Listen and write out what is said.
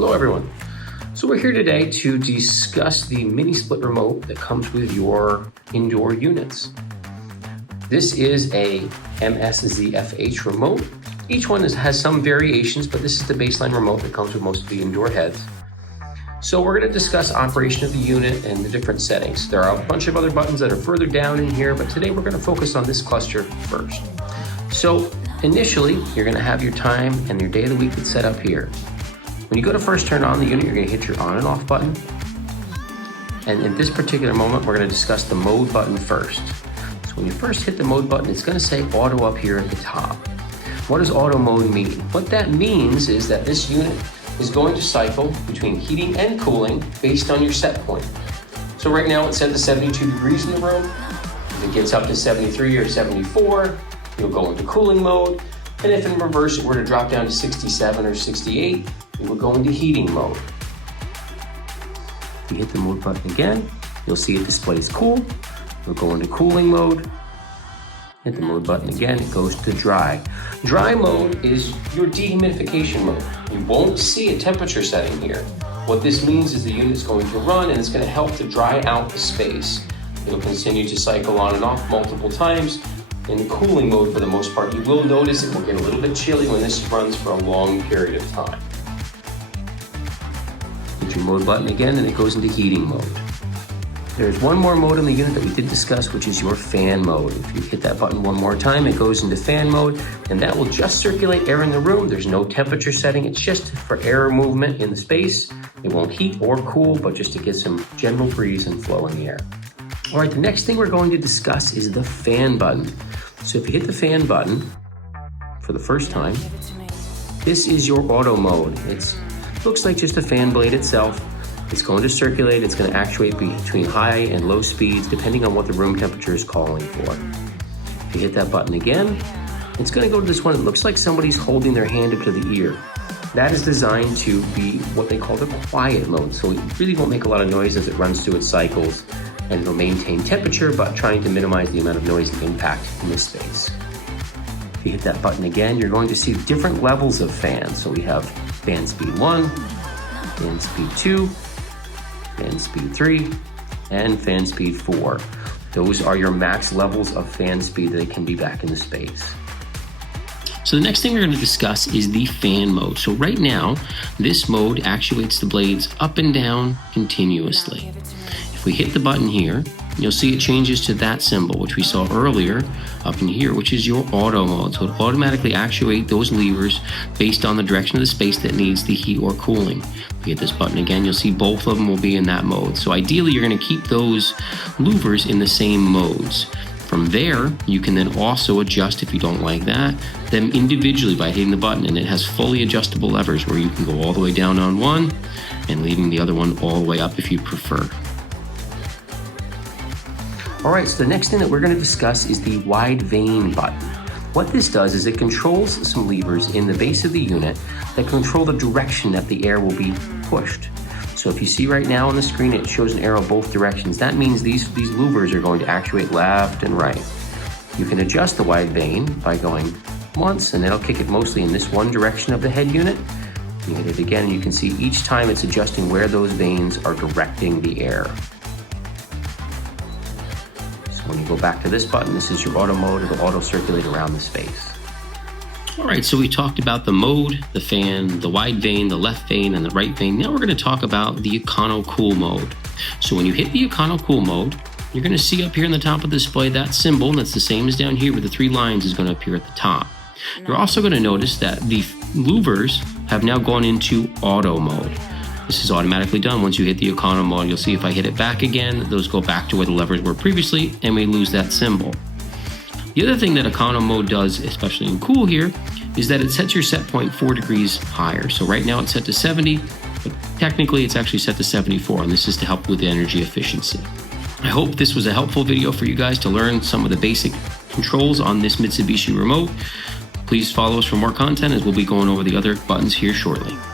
Hello everyone. So we're here today to discuss the mini split remote that comes with your indoor units. This is a MSZFH remote. Each one has some variations, but this is the baseline remote that comes with most of the indoor heads. So we're going to discuss operation of the unit and the different settings. There are a bunch of other buttons that are further down in here, but today we're going to focus on this cluster first. So initially, you're going to have your time and your day of the week that's set up here. When you go to first turn on the unit, you're going to hit your on and off button. And in this particular moment, we're going to discuss the mode button first. So when you first hit the mode button, it's going to say auto up here at the top. What does auto mode mean? What that means is that this unit is going to cycle between heating and cooling based on your set point. So right now it's set to 72 degrees in the room. If it gets up to 73 or 74, you'll go into cooling mode. And if in reverse it were to drop down to 67 or 68, you will go into heating mode. If you hit the mode button again, you'll see it displays cool. You'll go into cooling mode. Hit the mode button again, it goes to dry. Dry mode is your dehumidification mode. You won't see a temperature setting here. What this means is the unit's going to run and it's going to help to dry out the space. It'll continue to cycle on and off multiple times. In cooling mode, for the most part, you will notice it will get a little bit chilly when this runs for a long period of time. Hit your mode button again and it goes into heating mode. There's one more mode on the unit that we did discuss, which is your fan mode. If you hit that button one more time, it goes into fan mode, and that will just circulate air in the room. There's no temperature setting. It's just for air movement in the space. It won't heat or cool, but just to get some general breeze and flow in the air. All right, the next thing we're going to discuss is the fan button. So if you hit the fan button for the first time, this is your auto mode. It looks like just a fan blade itself. It's going to circulate, it's going to actuate between high and low speeds depending on what the room temperature is calling for. If you hit that button again, it's going to go to this one. It looks like somebody's holding their hand up to the ear. That is designed to be what they call the quiet mode. So it really won't make a lot of noise as it runs through its cycles, and it'll maintain temperature, but trying to minimize the amount of noise and impact in this space. If you hit that button again, you're going to see different levels of fans. So we have fan speed 1, fan speed 2, fan speed 3, and fan speed 4. Those are your max levels of fan speed that can be back in the space. So the next thing we're going to discuss is the fan mode. So right now, this mode actuates the blades up and down continuously. If we hit the button here, you'll see it changes to that symbol, which we saw earlier up in here, which is your auto mode. So it automatically actuate those levers based on the direction of the space that needs the heat or cooling. If you hit this button again, you'll see both of them will be in that mode. So ideally, you're going to keep those levers in the same modes. From there, you can then also adjust, if you don't like that, them individually by hitting the button, and it has fully adjustable levers where you can go all the way down on one and leaving the other one all the way up if you prefer. All right, so the next thing that we're going to discuss is the wide vane button. What this does is it controls some levers in the base of the unit that control the direction that the air will be pushed. So if you see right now on the screen, it shows an arrow both directions. That means these levers are going to actuate left and right. You can adjust the wide vane by going once, and it'll kick it mostly in this one direction of the head unit. You hit it again, and you can see each time it's adjusting where those vanes are directing the air. When you go back to this button, this is your auto mode. It'll auto circulate around the space. All right, so we talked about the mode, the fan, the wide vane, the left vane, and the right vane. Now we're going to talk about the Econo-Cool mode. So when you hit the Econo-Cool mode, you're going to see up here in the top of the display that symbol, and that's the same as down here with the 3 lines is going to appear at the top. You're also going to notice that the louvers have now gone into auto mode. This is automatically done once you hit the Econo mode. You'll see if I hit it back again, those go back to where the levers were previously, and we lose that symbol. The other thing that Econo mode does, especially in cool here, is that it sets your set point 4 degrees higher. So right now it's set to 70, but technically it's actually set to 74, and this is to help with the energy efficiency. I hope this was a helpful video for you guys to learn some of the basic controls on this Mitsubishi remote. Please follow us for more content as we'll be going over the other buttons here shortly.